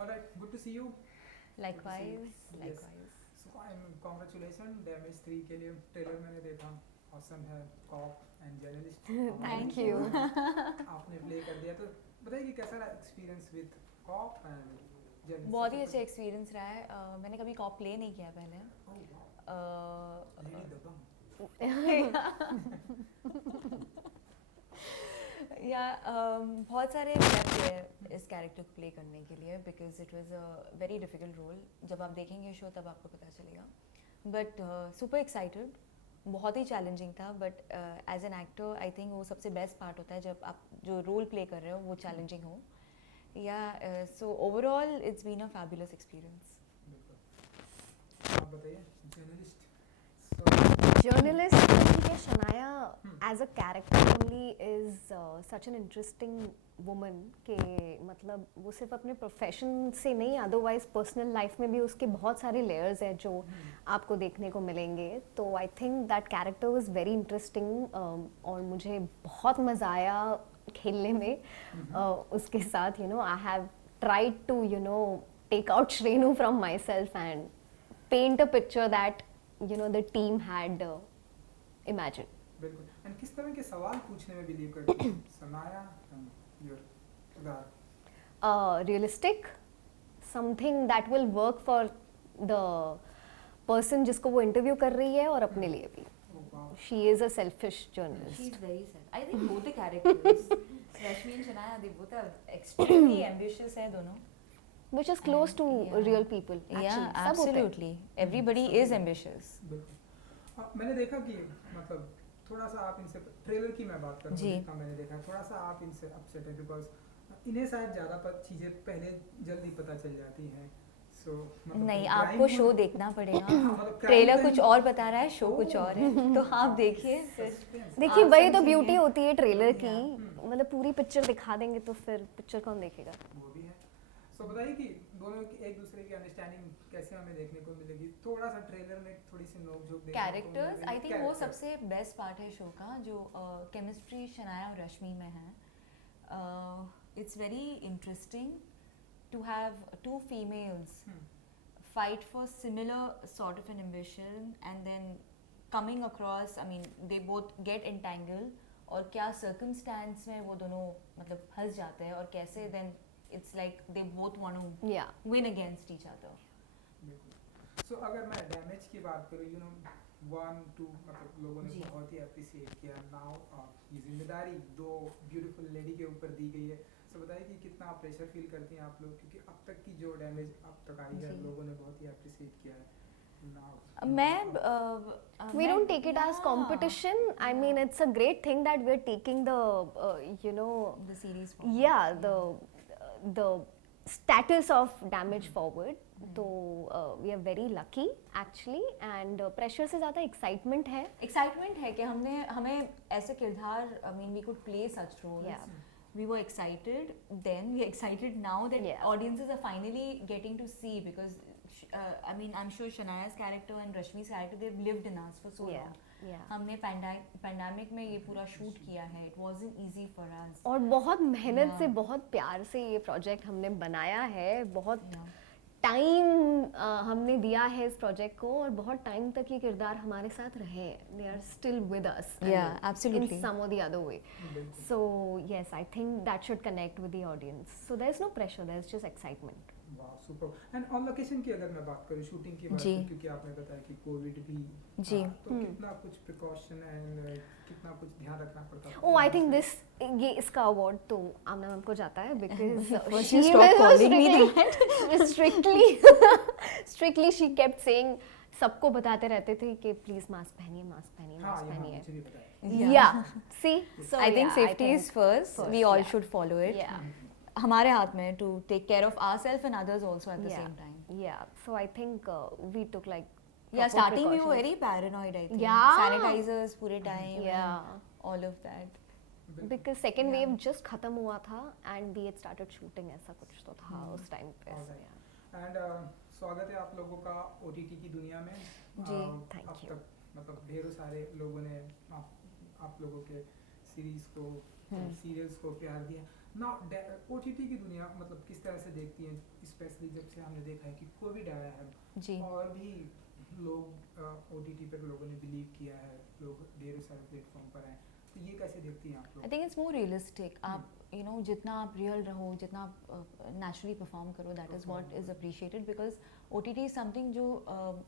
Alright, good to see you. Likewise, Yes. likewise. So congratulations, damage 3 के लिए trailer मैंने देखा, awesome है, cop and journalist. Thank you. आपने प्ले कर दिया, तो बताइए कि कैसा रहा experience with cop and journalist? बहुत ही अच्छा एक्सपीरियंस रहा है। मैंने कभी कॉप प्ले नहीं किया पहले। लेडी दबंग। या बहुत सारे प्रेप किए इस कैरेक्टर को प्ले करने के लिए, because it was a very difficult role. जब आप देखेंगे शो तब आपको पता चलेगा। बट सुपर एक्साइटेड, बहुत ही चैलेंजिंग था। But as an actor I think वो सबसे बेस्ट पार्ट होता है जब आप जो रोल प्ले कर रहे हो वो चैलेंजिंग हो। या so overall it's been a fabulous experience. आप बताइए जर्नलिस्ट। Journalist, ठीक है, Shanaya as a character only is such an interesting woman कि मतलब वो सिर्फ अपने प्रोफेशन से नहीं, अदरवाइज पर्सनल लाइफ में भी उसके बहुत सारे लेयर्स हैं जो आपको देखने को मिलेंगे। तो आई think that character was very interesting और मुझे बहुत मज़ा आया खेलने में उसके साथ। You know, I have tried to, you know, take out Shrenu from myself and paint a picture that, you know, the team had imagined. बिल्कुल। एंड किस तरह के सवाल पूछने में बिलीव करती हैं सनाया योर किरदार? Realistic, something that will work for the person जिसको वो इंटरव्यू कर रही है और अपने लिए भी। She is a selfish journalist. She's very sad. I think both the characters, Rashmi and Shanaya, they both are extremely ambitious है दोनों. Which is close to Yeah. real people. Actually, Yeah, सब होते हैं। absolutely. Everybody is ambitious. बिल्कुल। मैंने देखा कि मतलब थोड़ा सा आप इनसे, ट्रेलर की मैं बात करूँ जी। जितना मैंने देखा, थोड़ा सा आप इनसे अपसेट है बिकॉज इन्हें शायद ज़्यादा चीज़ें पहले जल्दी पता चल जाती हैं। सो नहीं, आपको शो देखना पड़ेगा। ट्रेलर कुछ और बता रहा है, शो कुछ और है, तो आप देखिए फिर। देखिए, आप वही तो समझेंगे। ब्यूटी होती है ट्रेलर की। Yeah. मतलब पूरी पिक्चर दिखा देंगे तो फिर पिक्चर कौन देखेगा? वो भी है। सो बताइए कि दोनों की एक दूसरे की अंडरस्टैंडिंग कैसे हमें देखने को मिलेगी? थोड़ा सा ट्रेलर में थोड़ी सी नोक-झोंक देखने को कैरेक्टर्स, मिलेगी। आई थिंक वो Characters। सबसे बेस्ट पार्ट है शो का, जो केमिस्ट्री शनाया और रश्मि में है। It's very interesting to have two females fight for similar sort of an ambition and then coming across, I mean they both get entangled और क्या circumstance में वो दोनों मतलब फंस जाते हैं और कैसे then it's like they both want to Yeah. win against each other. बिल्कुल। सो अगर मैं डैमेज की बात करूँ, यू नो 1 2 मतलब लोगों ने जी। बहुत ही अप्रिशिएट किया। नाउ ये जिम्मेदारी दो ब्यूटीफुल लेडी के ऊपर दी गई है। सो बताइए कि कितना प्रेशर फील करती हैं आप लोग, क्योंकि अब तक की जो डैमेज अब तक आई है जी। लोगों ने बहुत ही अप्रिशिएट किया है। We don't take it as competition. I mean, it's a great thing that we're taking the, you know, the series forward. yeah, the status of damage forward. तो we are very lucky actually, and pressure से ज़्यादा excitement है. Excitement है कि हमें ऐसे किरदार, I mean we could play such roles. Yeah. We were excited then, we are excited now that Yeah. audiences are finally getting to see, because I mean I'm sure Shanaya's character and Rashmi's character, they've lived in us for so Yeah. long. Yeah. हमने pandemic में ये पूरा shoot किया है, it wasn't easy for us. और बहुत मेहनत Yeah. से, बहुत प्यार से ये प्रोजेक्ट हमने बनाया है। बहुत Yeah. टाइम हमने दिया है इस प्रोजेक्ट को और बहुत टाइम तक ये किरदार हमारे साथ रहे। They are still with us, Yeah, absolutely. In some और द अदर वे। बिल्कुल। So yes, I think that should connect with the audience. So there is no pressure, there is just excitement. वाह, super. And on location की अगर मैं बात करूँ, shooting की बात जी। करूँ, क्योंकि आपने बताया कि कोविड भी जी। तो कितना कुछ प्रिकॉशन एंड कितना कुछ ध्यान रखना पड़ता है? ओह, आई थिंक दिस, ये इसका अवार्ड तो आमना मैम को जाता है, because First you stop calling me strictly she kept saying, सबको बताते रहते थे कि प्लीज मास्क पहनिए, मास्क पहनिए, हाँ, मास्क ये पहनिए। मुझे भी पता है। Yeah. See, so I think yeah, safety I is think first. We all yeah. should follow it. Yeah. हमारे हाथ में to take care of ourselves and others also at the Yeah. same time. Yeah. So I think we took like Yeah, proper starting we were precautions. very paranoid, I think. Yeah. Sanitizers पूरे time. Yeah. and all of that. बिल्कुल। Because second Yeah. wave just खत्म हुआ था and we had started shooting, ऐसा कुछ तो था उस टाइम पे। Alright. Yeah. एंड स्वागत है आप लोगों का ओटीटी की दुनिया में। जी, thank अब you. तक मतलब ढेरों सारे लोगों ने आप लोगों के सीरीज को, सीरियल्स को प्यार दिया। ना ओटीटी की दुनिया मतलब किस तरह से देखती हैं, स्पेशली जब से हमने देखा है कि कोविड आया है जी और भी लोग ओटीटी पर लोगों ने बिलीव किया है, लोग ढेर सारे प्लेटफॉर्म पर आए, तो ये कैसे देखती हैं आप आई लोग? Think it's more realistic. आप यू नो जितना आप रियल रहो, जितना आप नेचुरली परफॉर्म करो, that is what is appreciated. Because OTT is something जो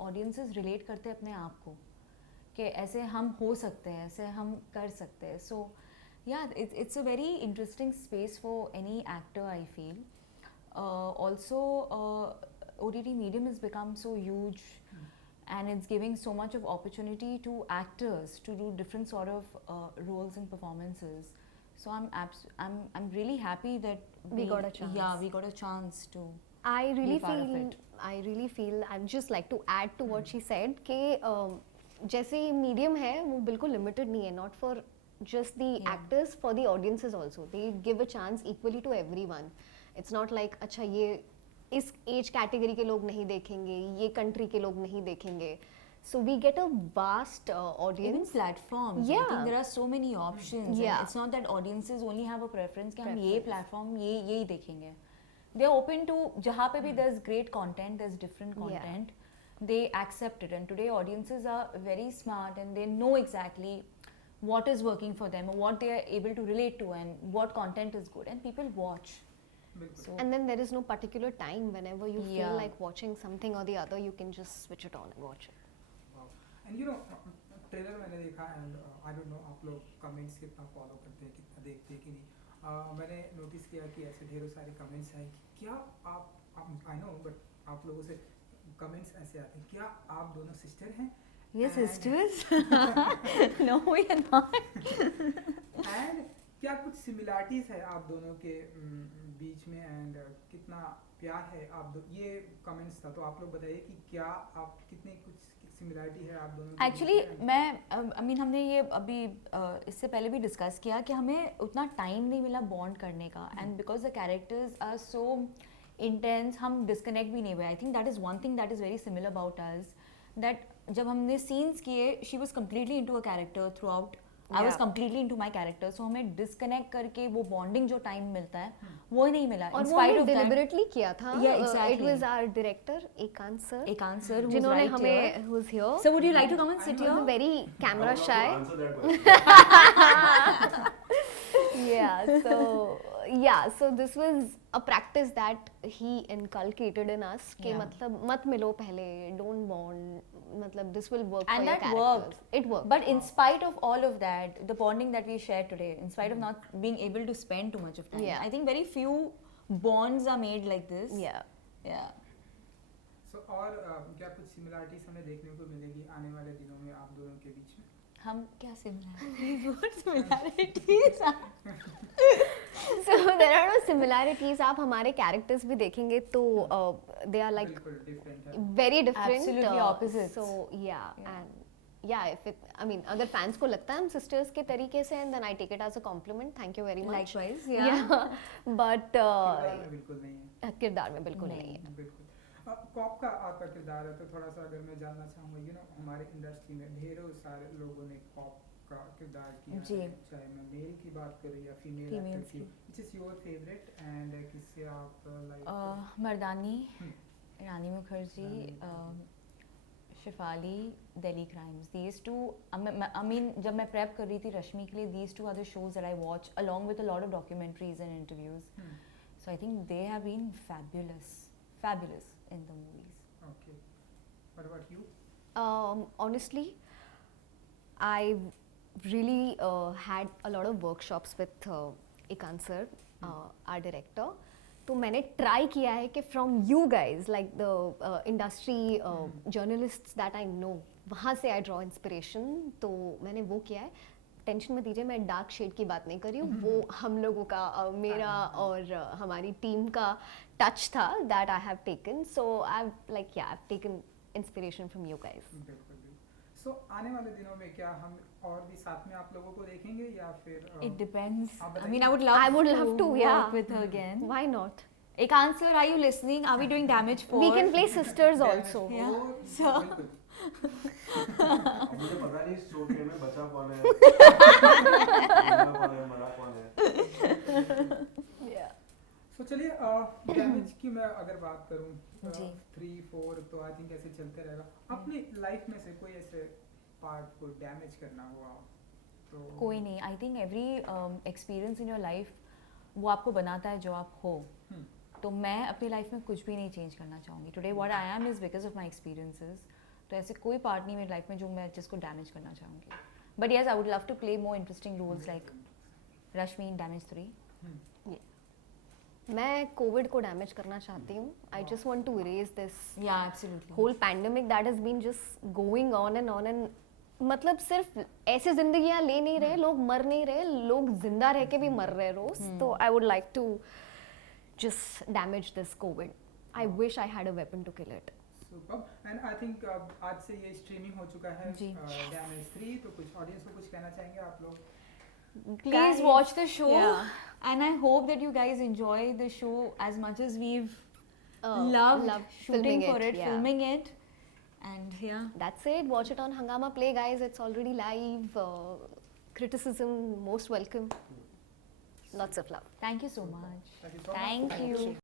ऑडियंसेस रिलेट करते हैं अपने आप को, कि ऐसे हम हो सकते हैं, ऐसे हम कर सकते हैं. सो yeah, it's a very interesting space for any actor, I feel. Also, OTT medium has become so huge, and it's giving so much of opportunity to actors to do different sort of roles and performances. So I'm really happy that We got a chance. Yeah, we got a chance to. I really be part of feel I'd just like to add to what she said कि जैसे medium है वो बिल्कुल limited नहीं है, not for just the Yeah. actors, for the audiences also. They give a chance equally to everyone. It's not like अच्छा ये इस एज कैटेगरी के लोग नहीं देखेंगे, ये कंट्री के लोग नहीं देखेंगे. So we get a vast Even audience. platforms. I Yeah. think there are so many options. Yeah. And it's not that audiences only have a preference कि हम ये platform यही देखेंगे. They are open to जहाँ पे भी there's great content, there's different Yeah. content. They accept it, and today audiences are very smart and they know exactly what is working for them, or what they are able to relate to, and what content is good, and people watch. बिल्कुल. So And then there is no particular time. Whenever you feel Yeah. like watching something or the other, you can just switch it on and watch it. And you know trailer मैंने देखा and I don't know आप लोग comments कितना follow करते हैं, कितना देखते हैं कि नहीं. मैंने नोटिस किया कि ऐसे ढेरों सारे कमेंट्स आए कि क्या आप आई नो बट आप लोगों से कमेंट्स ऐसे आते हैं, क्या आप दोनों सिस्टर हैं? we are And- sisters. No, we are not. And क्या कुछ सिमिलरिटीज है आप दोनों के बीच में, एंड कितना प्यार है आप दो, ये कमेंट्स था, तो आप लोग बताइए कि क्या आप कितने कुछ सिमिलरिटी है आप दोनों के एक्चुअली बीच में? मैं आई मीन हमने ये अभी इससे पहले भी डिस्कस किया कि हमें उतना टाइम नहीं मिला बॉन्ड करने का, and because the characters are so intense हम डिस्कनेक्ट भी नहीं हुए. I think that is one thing that is very similar about us, that जब हमने सीन्स किए she was completely into a character throughout, I was Yeah. Completely into my character. So हमें disconnect करके वो bonding जो time मिलता है वो नहीं मिला. और In वो spite हमने of that, deliberately किया था. Yeah, It exactly. was our director एकांत सर, एक आंसर जिन्होंने हमें who's here. So would you like to come and sit He was here? very camera I shy. would love to answer that question. Yeah, so this was a practice that he inculcated in us कि Yeah. मतलब मत मिलो पहले, don't bond, मतलब this will work And for your that characters. worked. It worked. But in spite of all of that, the bonding that we share today, in spite of not being able to spend too much of time, Yeah. I think very few bonds are made like this. Yeah. Yeah. So, और क्या कुछ similarities हमें देखने को मिलेगी आने वाले दिनों में आप दोनों के बीच में? हम क्या similarities? What similarities? So there are no similarities. आप हमारे characters भी देखेंगे तो they are like बिल्कुल डिफरेंट है. very different. Absolutely opposites. So yeah, Yeah. and yeah, if it, I mean, अगर fans को लगता है हम sisters के तरीके से, and then I take it as a compliment. Thank you very much. Likewise, yeah. Yeah, but किरदार में बिल्कुल नहीं है. किरदार में बिल्कुल नहीं नहीं. है. बिल्कुल. कॉप का आपका किरदार है, तो थोड़ा सा अगर मैं जानना चाहूँगा, यू नो हमारे इंडस्ट्री में ढेरों सारे लोगों ने कॉप का किरदार किया जी. है, चाहे मैं मेल की बात करूँ या फीमेल Females एक्टर की. की. Which is your favourite and किससे आप like? Mardaani, Hmm. Rani Mukherji, Rani Shefali, Delhi crimes. These two, I mean, जब मैं prep कर रही थी रश्मि के लिए, these two are the shows that I watch along with a lot of documentaries and interviews. So I think they have been fabulous in the movies. Okay. What about you? Honestly, I really had a lot of workshops with Ekant sir, our director. तो मैंने try किया है कि from you guys like the industry journalists that I know, वहाँ से I draw inspiration. तो मैंने वो किया है. टेंशन मत दीजिए, मैं डार्क शेड की बात नहीं कर रही हूँ. वो हम लोगों का मेरा और हमारी टीम का टच था that I have taken. So I like या I have taken inspiration from you guys. बिल्कुल बिल्कुल. सो आने वाले दिनों में क्या हम और भी साथ में आप लोगों को देखेंगे या फिर It depends. आप I mean, बताइए. I would love to, work yeah. with her again. Why not? Ekant sir, are you listening? Are we doing Damage 4? We can play sisters also. Yeah. So, So- अब मुझे पता नहीं show के में बचा कौन है, जिंदा कौन है, मरा कौन है. चलिए डैमेज की मैं अगर बात करूं जी। 3 4 तो आई थिंक ऐसे चलते रहेगा अपनी लाइफ में से कोई ऐसे पार्ट को डैमेज करना हुआ तो कोई नहीं, I think every experience in your life वो आपको बनाता है जो आप हो. हम्म, तो मैं अपनी लाइफ में कुछ भी नहीं चेंज करना चाहूँगी. Today what I am is because of my experiences. तो ऐसे कोई पार्ट नहीं मेरी लाइफ में जो मैं जिसको डैमेज करना चाहूँगी. But yes, I would love to play more interesting roles like Rashmi in damage 3. मैं कोविड को डैमेज करना चाहती हूँ. I just want to erase this या absolutely. whole pandemic that has been just going on and मतलब सिर्फ ऐसे जिंदगियां ले नहीं रहे, लोग मर नहीं रहे, लोग जिंदा रह के भी मर रहे रोज. तो I would like to just damage this Covid. I wish I had a weapon to kill it. Super and I think आज से ये स्ट्रीमिंग हो चुका है जी। डैमेज 3 तो कुछ ऑडियंस को कुछ कहना चाहेंगे आप लोग Please watch the show, Yeah. and I hope that you guys enjoy the show as much as we've loved love shooting filming for it, yeah. filming it, and yeah. That's it. Watch it on Hangama Play, guys. It's already live. Criticism most welcome. Lots of love. Thank you so much. Thank you so much. Thank you.